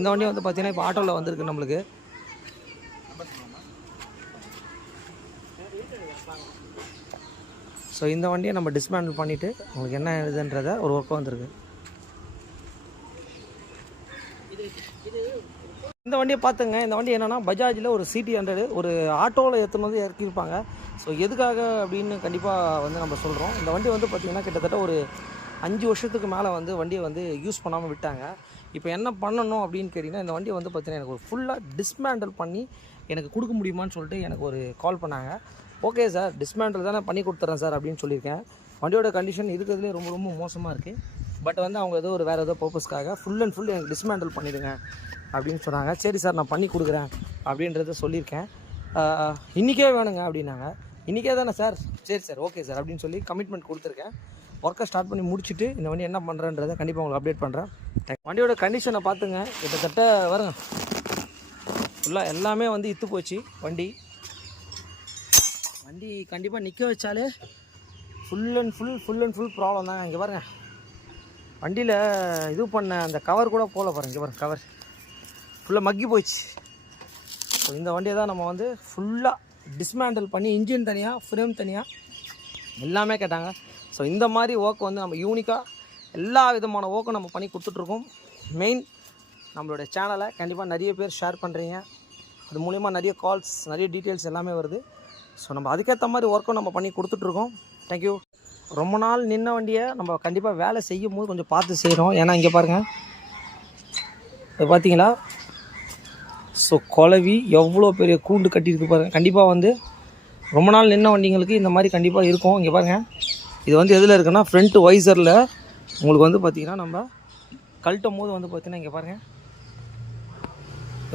இந்த வண்டி வந்து பார்த்தீங்கன்னா இப்போ ஆட்டோவில் வந்திருக்கு நம்மளுக்கு. ஸோ இந்த வண்டியை நம்ம டிஸ்மேண்டில் பண்ணிவிட்டு உங்களுக்கு என்ன இதுன்றத ஒரு ஒர்க் வந்திருக்கு. இந்த வண்டியை பார்த்துங்க. இந்த வண்டி என்னென்னா பஜாஜில் ஒரு CT100 ஒரு ஆட்டோவில் எடுத்துன்னு வந்து இறக்கியிருப்பாங்க. ஸோ எதுக்காக அப்படின்னு கண்டிப்பாக வந்து நம்ம சொல்கிறோம். இந்த வண்டி வந்து பார்த்திங்கன்னா கிட்டத்தட்ட ஒரு 5 வருஷத்துக்கு மேலே வந்து வண்டியை வந்து யூஸ் பண்ணாமல் விட்டாங்க. இப்போ என்ன பண்ணணும் அப்படின்னு கேட்டிங்கன்னா, இந்த வண்டியை வந்து பார்த்திங்கன்னா எனக்கு ஒரு ஃபுல்லாக டிஸ்மேண்டில் பண்ணி எனக்கு கொடுக்க முடியுமான்னு சொல்லிட்டு எனக்கு ஒரு கால் பண்ணாங்க. ஓகே சார், டிஸ்மேண்டில் தானே பண்ணி கொடுத்துட்றேன் சார் அப்படின்னு சொல்லியிருக்கேன். வண்டியோட கண்டிஷன் இருக்கிறதுலே ரொம்ப ரொம்ப மோசமாக இருக்குது. பட் வந்து அவங்க ஏதோ ஒரு வேறு ஏதோ பர்பஸ்க்காக ஃபுல் அண்ட் ஃபுல் எனக்கு டிஸ்மேண்டில் பண்ணிவிடுங்க அப்படின்னு சொன்னாங்க. சரி சார், நான் பண்ணி கொடுக்குறேன் அப்படின்றத சொல்லியிருக்கேன். இன்றைக்கே வேணுங்க அப்படின்னாங்க. இன்றைக்கே தானே சார்? சரி சார், ஓகே சார் அப்படின்னு சொல்லி கமிட்மெண்ட் கொடுத்துருக்கேன். ஒர்க்கை ஸ்டார்ட் பண்ணி முடிச்சுட்டு இந்த வண்டி என்ன பண்ணுறேன்றதை கண்டிப்பாக உங்களுக்கு அப்டேட் பண்ணுறேன். வண்டியோட கண்டிஷனை பார்த்துங்க. கிட்டத்தட்ட வருங்க ஃபுல்லாக எல்லாமே வந்து இத்து போச்சு. வண்டி கண்டிப்பாக நிற்க வச்சாலே ஃபுல் அண்ட் ஃபுல் ப்ராப்ளம் தாங்க. இங்கே பாருங்கள், வண்டியில் இது பண்ண அந்த கவர் கூட போகல பாருங்கள். இங்கே பாருங்கள், கவர் ஃபுல்லாக மக்கி போயிடுச்சு. ஸோ இந்த வண்டியை தான் நம்ம வந்து ஃபுல்லாக டிஸ்மேண்டில் பண்ணி இன்ஜின் தனியாக, ஃப்ரேம் தனியாக எல்லாமே கேட்டாங்க. ஸோ இந்த மாதிரி ஒர்க் வந்து நம்ம யூனிக்காக எல்லா விதமான ஒர்க்கும் நம்ம பண்ணி கொடுத்துட்ருக்கோம். மெயின் நம்மளோட சேனலை கண்டிப்பாக நிறைய பேர் ஷேர் பண்ணுறீங்க. அது மூலிமா நிறைய கால்ஸ், நிறைய டீட்டெயில்ஸ் எல்லாமே வருது. ஸோ நம்ம அதுக்கேற்ற மாதிரி ஒர்க்கும் நம்ம பண்ணி கொடுத்துட்ருக்கோம். தேங்க்யூ. ரொம்ப நாள் நின்ன வண்டியை நம்ம கண்டிப்பாக வேலை செய்யும் போது கொஞ்சம் பார்த்து செய்கிறோம். ஏன்னா இங்கே பாருங்கள், இது பார்த்தீங்களா? ஸோ குழவி எவ்வளோ பெரிய கூண்டு கட்டியிருக்கு பாருங்கள். கண்டிப்பாக வந்து ரொம்ப நாள் நின்ன வண்டிங்களுக்கு இந்த மாதிரி கண்டிப்பாக இருக்கும். இங்கே பாருங்கள், இது வந்து எதில் இருக்குன்னா ஃப்ரண்ட்டு வைசரில் உங்களுக்கு வந்து பார்த்திங்கன்னா நம்ம கழட்டும் போது வந்து பார்த்திங்கன்னா இங்கே பாருங்கள்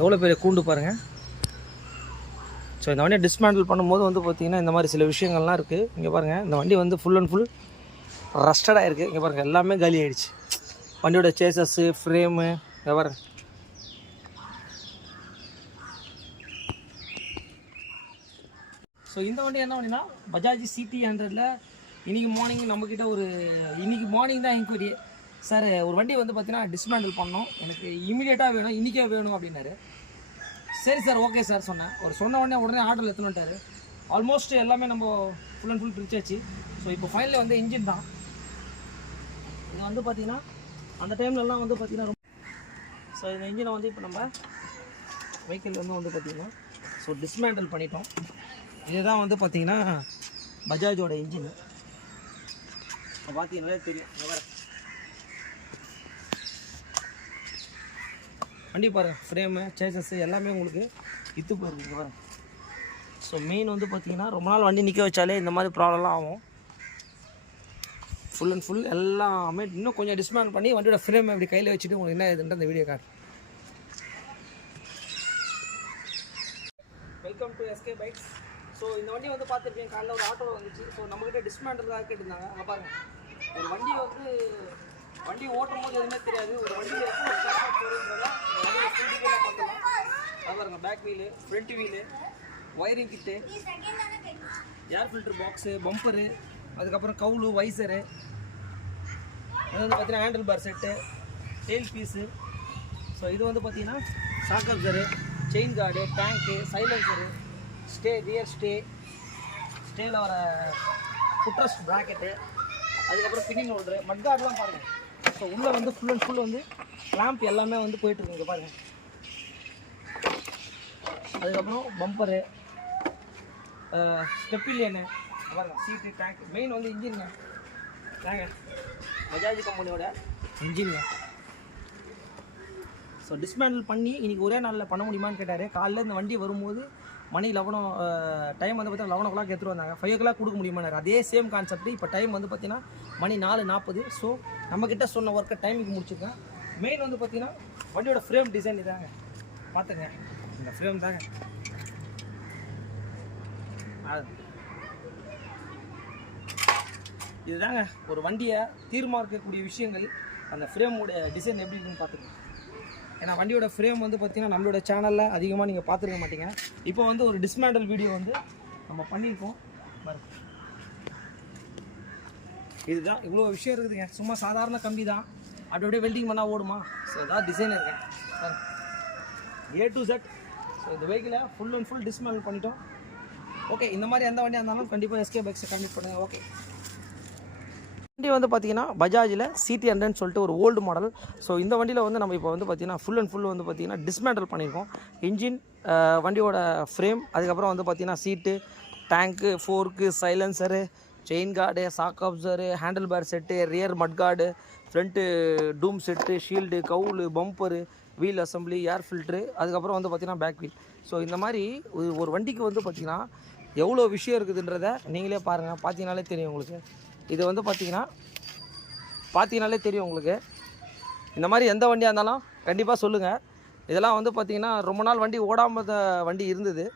எவ்வளோ பெரிய கூண்டு பாருங்கள். ஸோ இந்த வண்டியை டிஸ்மேண்டில் பண்ணும்போது வந்து பார்த்திங்கன்னா இந்த மாதிரி சில விஷயங்கள்லாம் இருக்குது. இங்கே பாருங்கள், இந்த வண்டி வந்து ஃபுல் அண்ட் ஃபுல் ரஸ்டடாக இருக்குது. இங்கே பாருங்கள், எல்லாமே காலி ஆகிடுச்சு. வண்டியோட சேசஸ்ஸு, ஃப்ரேமு, இங்கே பாருங்கள். ஸோ இந்த வண்டி என்ன வண்டினா பஜாஜ் CT100ல் இன்றைக்கி மார்னிங் நம்மக்கிட்ட இன்றைக்கி மார்னிங் தான் என்கொயரி. சார், ஒரு வண்டி வந்து பார்த்தீங்கன்னா டிஸ்மேண்டில் பண்ணோம், எனக்கு இமீடியட்டாக வேணும், இன்றைக்கே வேணும் அப்படின்னாரு. சரி சார், ஓகே சார் சொன்னேன். சொன்ன உடனே ஆர்டரில் எடுத்துன்னு வந்துட்டார். ஆல்மோஸ்ட் எல்லாமே நம்ம ஃபுல் அண்ட் ஃபுல் பிரிச்சாச்சு. ஸோ இப்போ ஃபைனலில் வந்து இன்ஜின் தான். இது வந்து பார்த்திங்கன்னா அந்த டைம்லலாம் வந்து பார்த்திங்கன்னா ஸோ இந்த இன்ஜினை வந்து இப்போ நம்ம வெஹிக்கிள் வந்து பார்த்திங்கன்னா ஸோ டிஸ்மேண்டில் பண்ணிட்டோம். இதுதான் வந்து பார்த்திங்கன்னா பஜாஜோட இன்ஜின். இப்போ பார்த்தீங்கன்னாலே தெரியும். வண்டி பாருங்கள், ஃப்ரேமு, சேசஸ்ஸு எல்லாமே உங்களுக்கு இத்து போயிருக்குங்க பாருங்கள். ஸோ மெயின் வந்து பார்த்திங்கன்னா ரொம்ப நாள் வண்டி நிற்க வச்சாலே இந்த மாதிரி ப்ராப்ளம்லாம் ஆகும். ஃபுல் அண்ட் ஃபுல் எல்லாமே இன்னும் கொஞ்சம் டிஸ்மேண்ட் பண்ணி வண்டியோட ஃப்ரேம் அப்படி கையில் வச்சுட்டு உங்களுக்கு என்ன இதுன்ற அந்த video card. Welcome to SK bikes. So இந்த வண்டி வந்து பார்த்துருக்கேன், காலையில் ஒரு ஆட்டோவில் வந்துச்சு. ஸோ நம்மக்கிட்ட டிஸ்மேண்டில் கேட்டுருந்தாங்க. அங்கே பாருங்கள், ஒரு வண்டி வந்து வண்டி ஓட்டும் போது எதுவுமே தெரியாது. ஒரு வண்டியில் இருக்கும் ஒரு சேஃபாக போகிறதுனால வண்டியில் ஃபுல் பார்க்கலாம். அது பாருங்கள், back wheel, front wheel, wiring kit, air filter box, bumper, அதுக்கப்புறம் கவுலு, வைசரு, அது வந்து பார்த்திங்கன்னா handle bar set, tail piece. So இது வந்து பார்த்திங்கன்னா shock absorber, chain guard, tank, silencer, rear ஸ்டேயில் வர ஃபுட்ரெஸ்ட் ப்ராக்கெட்டு, அதுக்கப்புறம் பின்னிங் ஹோல்டரு, மட் கார்டெலாம் பாருங்கள். ஸோ உள்ளே வந்து ஃபுல் அண்ட் ஃபுல் வந்து கிளாம்ப் எல்லாமே வந்து போயிட்டுருக்குங்க பாருங்கள். அதுக்கப்புறம் பம்பரு, ஸ்டெப்பிலியனு பாருங்கள், சீட்டு, டேங்க். மெயின் வந்து இன்ஜின்ங்க தாங்க, பஜாஜ் கம்பெனியோட இன்ஜின்ங்க. ஸோ டிஸ்மேண்டில் பண்ணி இன்றைக்கி ஒரே நாளில் பண்ண முடியுமான்னு கேட்டார். காலையில் இந்த வண்டி வரும்போது மணி 11 டைம் வந்து பார்த்தீங்கன்னா 11 o'clock எடுத்துகிட்டு வந்தாங்க. 5 o'clock கொடுக்க முடியுமானார். அதே சேம் கான்செப்ட். இப்போ டைம் வந்து பார்த்தீங்கன்னா மணி 4:40. ஸோ நம்மக்கிட்ட சொன்ன ஒர்க்கை டைமுக்கு முடிச்சிருக்கேன். மெயின் வந்து பார்த்தீங்கன்னா வண்டியோட ஃப்ரேம் டிசைன் இதாங்க, பார்த்துங்க. இந்த ஃப்ரேம் தாங்க இதுதாங்க ஒரு வண்டியை தீர்மானிக்கக்கூடிய விஷயங்கள். அந்த ஃப்ரேமோட டிசைன் எப்படி இருக்குன்னு பார்த்துக்கோங்க. ஏன்னா வண்டியோட ஃப்ரேம் வந்து பார்த்திங்கன்னா நம்மளோட சேனலில் அதிகமாக நீங்கள் பார்த்துருக்க மாட்டீங்க. இப்போ வந்து ஒரு டிஸ்மேண்டில் வீடியோ வந்து நம்ம பண்ணியிருக்கோம். இதுதான் இவ்வளோ விஷயம் இருக்குதுங்க. சும்மா சாதாரண கம்பி தான், அப்படியே வெல்டிங் பண்ணால் ஓடுமா? ஸோ அதான் டிசைன் இருக்கேன். A to Z. ஸோ இந்த வெஹிக்கிளை ஃபுல் அண்ட் ஃபுல் டிஸ்மேண்டில் பண்ணிட்டோம். ஓகே, இந்த மாதிரி எந்த வண்டியாக இருந்தாலும் கண்டிப்பாக எஸ்கே பைக்ஸை கண்டிப்பாக பண்ணுங்கள். ஓகே, வண்டி வந்து பார்த்தீங்கன்னா பஜாஜில் CT100ன்னு சொல்லிட்டு ஒரு ஓல்டு மாடல். ஸோ இந்த வண்டியில் வந்து நம்ம இப்போ வந்து பார்த்தீங்கன்னா ஃபுல் அண்ட் ஃபுல் வந்து பார்த்தீங்கன்னா டிஸ்மேண்டில் பண்ணியிருக்கோம். இன்ஜின், வண்டியோட ஃப்ரேம், அதுக்கப்புறம் வந்து பார்த்தீங்கன்னா seat, tank, fork, silencer, chain guard, shock absorber, handle bar set, rear mud guard, front dome set, shield, cowl, bumper, wheel assembly, air filter, அதுக்கப்புறம் வந்து பார்த்தீங்கன்னா பேக் வீல். ஸோ இந்த மாதிரி ஒரு வண்டிக்கு வந்து பார்த்தீங்கன்னா எவ்வளோ விஷயம் இருக்குதுன்றதை நீங்களே பாருங்கள், பார்த்தீங்கனாலே தெரியும் உங்களுக்கு. இது வந்து பார்த்தீங்கனாலே தெரியும் உங்களுக்கு. இந்த மாதிரி எந்த வண்டியாக இருந்தாலும் கண்டிப்பாக சொல்லுங்கள். இதெல்லாம் வந்து பார்த்திங்கன்னா ரொம்ப நாள் வண்டி ஓடாமல் வண்டி இருந்தது.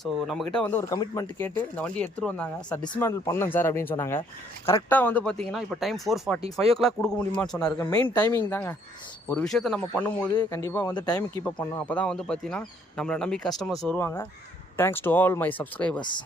ஸோ நம்மக்கிட்ட வந்து ஒரு கமிட்மெண்ட் கேட்டு இந்த வண்டியை எடுத்துகிட்டு வந்தாங்க. சார் டிஸ்மேண்டில் பண்ணேன் சார் அப்படின்னு சொன்னாங்க. கரெக்டாக வந்து பார்த்திங்கன்னா இப்போ டைம் 4:40, 5 o'clock கொடுக்க முடியுமான்னு சொன்னார். மெயின் டைமிங் தாங்க. ஒரு விஷயத்தை நம்ம பண்ணும்போது கண்டிப்பாக வந்து டைம் கீப் அப் பண்ணணும். அப்போ தான் வந்து பார்த்திங்கன்னா நம்மளை நம்பி கஸ்டமர்ஸ் வருவாங்க. Thanks to all my subscribers.